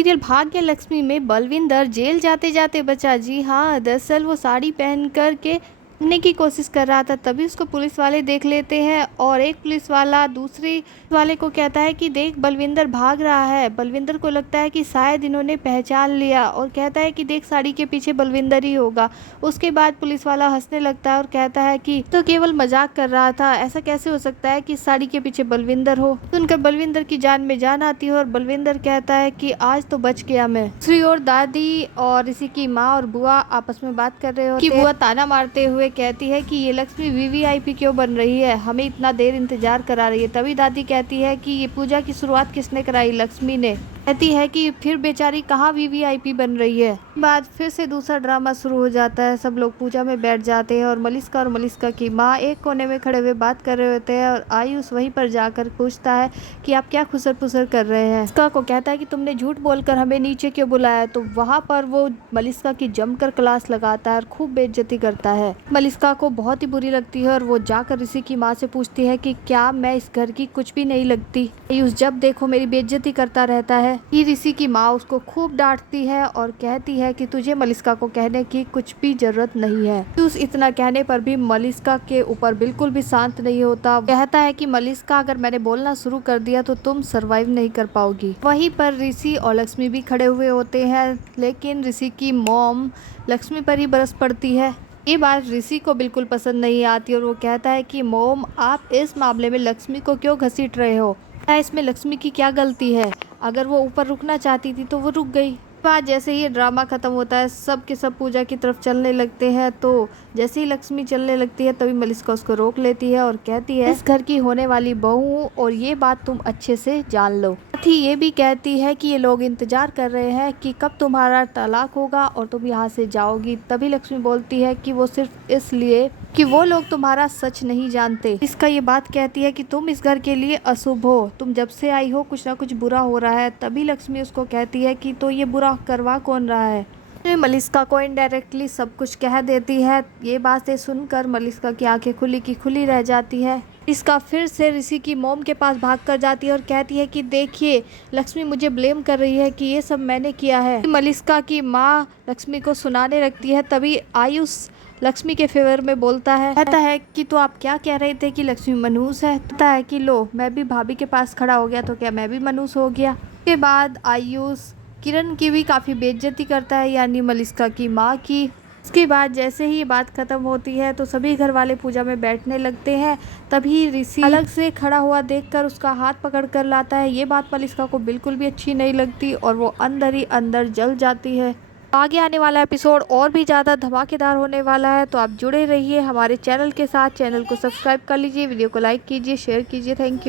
Serial भाग्य लक्ष्मी में Balwinder jail जाते जाते बचा। जी हाँ, दरअसल वो साड़ी पहन कर के भागने की कोशिश कर रहा था, तभी उसको पुलिस वाले देख लेते हैं और एक पुलिस वाला दूसरे वाले को कहता है कि देख बलविंदर भाग रहा है। बलविंदर को लगता है कि शायद इन्होंने पहचान लिया और कहता है कि देख साड़ी के पीछे बलविंदर ही होगा। उसके बाद पुलिस वाला हंसने लगता है और कहता है कि तो केवल मजाक कर रहा था, ऐसा कैसे हो सकता है कि साड़ी के पीछे बलविंदर हो। सुनकर बलविंदर की जान में जान आती है और बलविंदर कहता है कि आज तो बच गया मैं। दूसरी ओर दादी और ऋषि की माँ और बुआ आपस में बात कर रहे होते हैं कि बुआ ताना मारते हुए कहती है कि ये लक्ष्मी वीवीआईपी क्यों बन रही है, हमें इतना देर इंतजार करा रही है। तभी दादी कहती है कि ये पूजा की शुरुआत किसने कराई, लक्ष्मी ने। कहती है कि फिर बेचारी कहाँ वीवीआईपी बन रही है। बाद फिर से दूसरा ड्रामा शुरू हो जाता है। सब लोग पूजा में बैठ जाते हैं और मलिस्का की माँ एक कोने में खड़े हुए बात कर रहे होते हैं और आयुष वहीं पर जाकर पूछता है कि आप क्या खुसर पुसर कर रहे हैं। मलिस्का को कहता है कि तुमने झूठ बोलकर हमें नीचे क्यों बुलाया। तो वहाँ पर वो मलिस्का की जमकर क्लास लगाता है और खूब बेइज्जती करता है। मलिस्का को बहुत ही बुरी लगती है और वो जाकर ऋषि की माँ से पूछती है कि क्या मैं इस घर की कुछ भी नहीं लगती, आयुष जब देखो मेरी बेइज्जती करता रहता है। ये ऋषि की माँ उसको खूब डांटती है और कहती है कि तुझे मलिस्का को कहने की कुछ भी जरूरत नहीं है। आयुष इतना कहने पर भी मलिस्का के ऊपर बिल्कुल भी शांत नहीं होता। कहता है कि मलिस्का अगर मैंने बोलना शुरू कर दिया तो तुम सरवाइव नहीं कर पाओगी। वहीं पर ऋषि और लक्ष्मी भी खड़े हुए होते हैं, लेकिन ऋषि की मॉम लक्ष्मी पर ही बरस पड़ती है। ये बात ऋषि को बिल्कुल पसंद नहीं आती और वो कहता है कि मॉम आप इस मामले में लक्ष्मी को क्यों घसीट रहे हो, इसमें लक्ष्मी की क्या गलती है, अगर वो ऊपर रुकना चाहती थी तो वो रुक गई। बात जैसे ही ड्रामा खत्म होता है सब के सब पूजा की तरफ चलने लगते हैं, तो जैसे ही लक्ष्मी चलने लगती है तभी मलिस्का उसको रोक लेती है और कहती है इस घर की होने वाली बहू हूँ और ये बात तुम अच्छे से जान लो। साथ ही ये भी कहती है कि ये लोग इंतजार कर रहे हैं कि कब तुम्हारा तलाक होगा और तुम यहाँ से जाओगी। तभी लक्ष्मी बोलती है कि वो सिर्फ इसलिए कि वो लोग तुम्हारा सच नहीं जानते। इसका ये बात कहती है कि तुम इस घर के लिए अशुभ हो, तुम जब से आई हो कुछ ना कुछ बुरा हो रहा है। तभी लक्ष्मी उसको कहती है कि तो ये बुरा करवा कौन रहा है। मलिस्का को इनडायरेक्टली सब कुछ कह देती है। ये बातें सुनकर मलिस्का की आंखें खुली की खुली रह जाती है। इसका फिर से ऋषि की मॉम के पास भाग कर जाती है और कहती है कि देखिए लक्ष्मी मुझे ब्लेम कर रही है कि ये सब मैंने किया है। मलिस्का की माँ लक्ष्मी को सुनाने लगती है। तभी आयुष लक्ष्मी के फेवर में बोलता है, कहता है कि तो आप क्या कह रहे थे कि लक्ष्मी मनहूस है। कहता है कि लो मैं भी भाभी के पास खड़ा हो गया तो क्या मैं भी मनहूस हो गया। उसके बाद आयुष किरण की भी काफ़ी बेइज्जती करता है, यानी मलिस्का की माँ की। उसके बाद जैसे ही ये बात खत्म होती है तो सभी घर वाले पूजा में बैठने लगते हैं। तभी ऋषि अलग से खड़ा हुआ देखकर उसका हाथ पकड़ कर लाता है। ये बात मलिस्का को बिल्कुल भी अच्छी नहीं लगती और वो अंदर ही अंदर जल जाती है। आगे आने वाला एपिसोड और भी ज़्यादा धमाकेदार होने वाला है, तो आप जुड़े रहिए हमारे चैनल के साथ। चैनल को सब्सक्राइब कर लीजिए, वीडियो को लाइक कीजिए, शेयर कीजिए। Thank you.